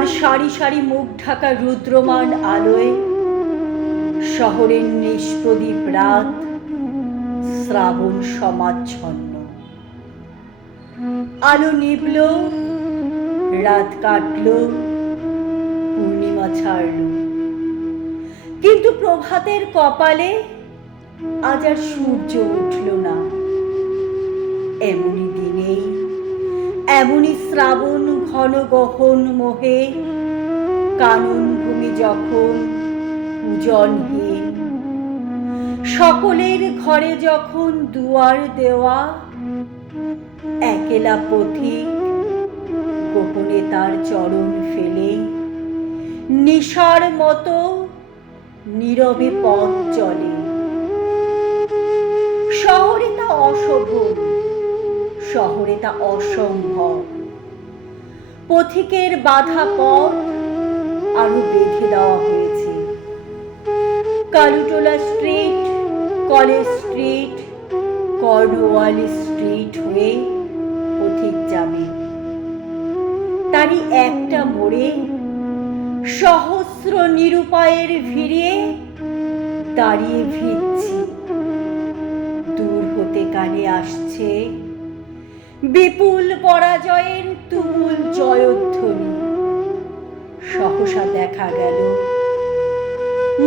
তার সারি সারি মুখ ঢাকা রুদ্রমান আলোয় শহরের নিষ্প্রদীপ রাত শ্রাবণ সমাচ্ছন্ন। আলো নিভল, রাত কাটল, পূর্ণিমা ছাড়ল, কিন্তু প্রভাতের কপালে আজ আর সূর্য উঠল না। এমনি দিনেই, এমনি শ্রাবণ ঘন গহন মোহে কানন ভূমি যখন পূজনহীন, সকলের ঘরে যখন দুয়ার দেওয়া, একেলা পথিক গোপনে তার চরণ ফেলে নিশার মতো নীরবে পথ চলে। শহরে তা অশোভন, শহরে তা অসম্ভব। পথিকের বাধা পথ আরো বেঁধে দেওয়া হয়েছে। Kalutola street, college street, Cornwallis street হয়ে পথিক যাবে। তারই একটা মোড়ে সহস্র নিরুপায়ের ভিড়ে দাঁড়িয়ে ভিড়ছি। দূর হতে কানে আসছে বিপুল পরাজয়ের তুমুল জয়ধ্বনি। সহসা দেখা গেল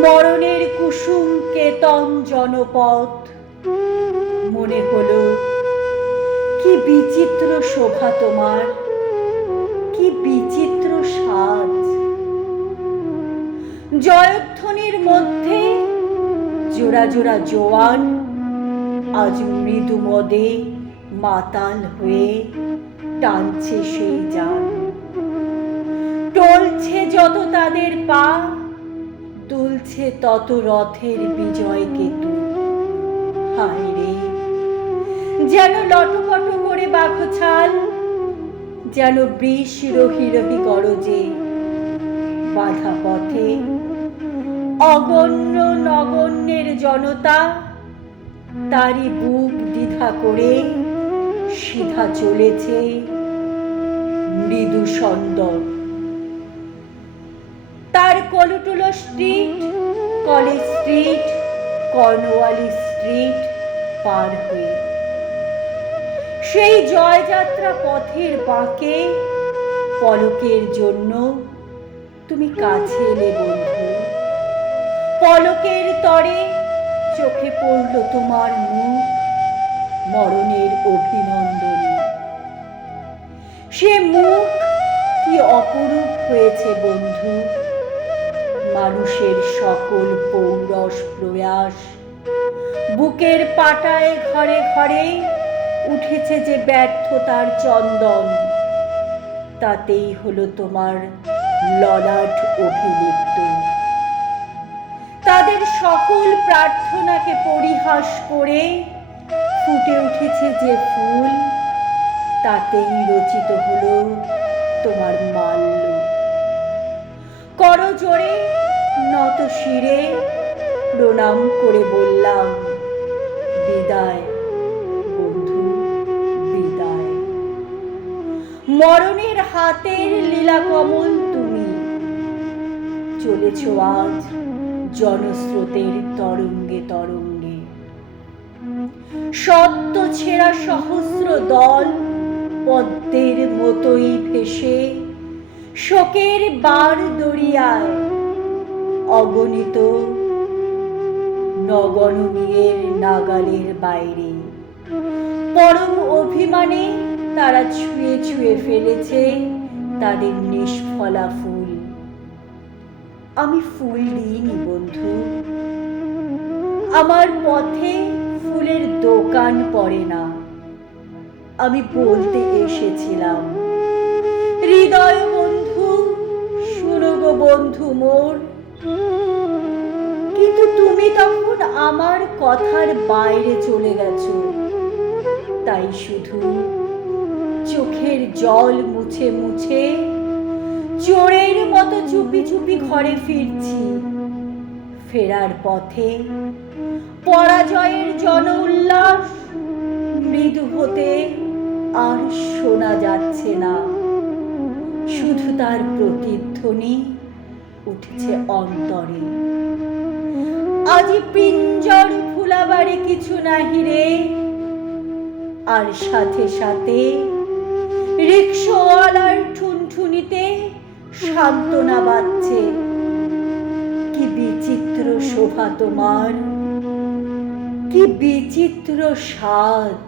মরণের কুসুম কেতন জনপথ। মনে হলো কি বিচিত্র শোভা তোমার, কি বিচিত্র সাজ। জয়ধ্বনির মধ্যে জোড়া জোড়া জোয়ান আজ মৃদু মদে মাতাল হয়ে টানছে সেই যান। টলছে যত তাদের পা, দুলছে তত রথের বিজয় কেতু। হায় রে, যেন লটপট করে বাঘছাল, যেন বৃষ রহি রহি গরজে। বাধা পথে অগণ্য নগণ্যের জনতা তারই বুক দ্বিধা করে সিধা চলেছে মৃদু সন্দর। তার Kalutola street, college street, Cornwallis street পার হয়ে সেই জয়যাত্রা পথের বাঁকে পলকের জন্য তুমি কাছে এলে বন্ধু। পলকের তরে চোখে পড়ল তোমার মুখ, মরণের অভিনন্দনী। সে মুখ কি অপরূপ হয়েছে বন্ধু। মানুষের সকল পৌরস প্রয়াস, বুকের পাটায় ঘরে ঘরে উঠেছে যে ব্যর্থতার চন্দন, তাতেই হলো তোমার ললাট অভিলিপ্ত। তাদের সকল প্রার্থনাকে পরিহাস করে ফুটে উঠেছে যে ফুল, তাতেই রচিত হলো তোমার মাল্য। করজোড়ে নত শিরে প্রণাম করে বললাম বিদায় বন্ধু, বিদায়। মরণের হাতের লীলা কমল তুমি, চলেছ আজ জনস্রোতের তরঙ্গে তরঙ্গে। সত্য ছেঁড়া সহস্র দল পদ্মের মতোই ভেসে শোকের বার দরিয়ায় অগণিত নগণনীয়ের নাগালের বাইরে। পরম অভিমানে তারা ছুঁয়ে ছুঁয়ে ফেলেছে তাদের নিষ্ফলা ফুল। আমি ফুল দিইনি বন্ধু, আমার পথে ফুলের দোকান পড়ে না। আমি বলতে এসেছিলাম হৃদয় বন্ধু, শুনো গো বন্ধু মোর। কিন্তু তুমি তখন আমার কথার বাইরে চলে গেছো। তাই শুধু চোখের জল মুছে মুছে চোরের মতো চুপি চুপি ঘরে ফিরছি। ফেরার পথে পরাজয়ের জন উল্লাস মৃদু হতে আর শোনা যাচ্ছে না। শুধু তার প্রতিধ্বনি উঠেছে অন্তরে। আজি পিঞ্জর ফুলাবারে কিছু নাহি রে, আর সাথে সাথে রিক্সাওয়ালার ঠুনঠুনিতে সান্ত্বনা বাজছে। কি বিচিত্র শোভা তোমার, কি বিচিত্র সাজ।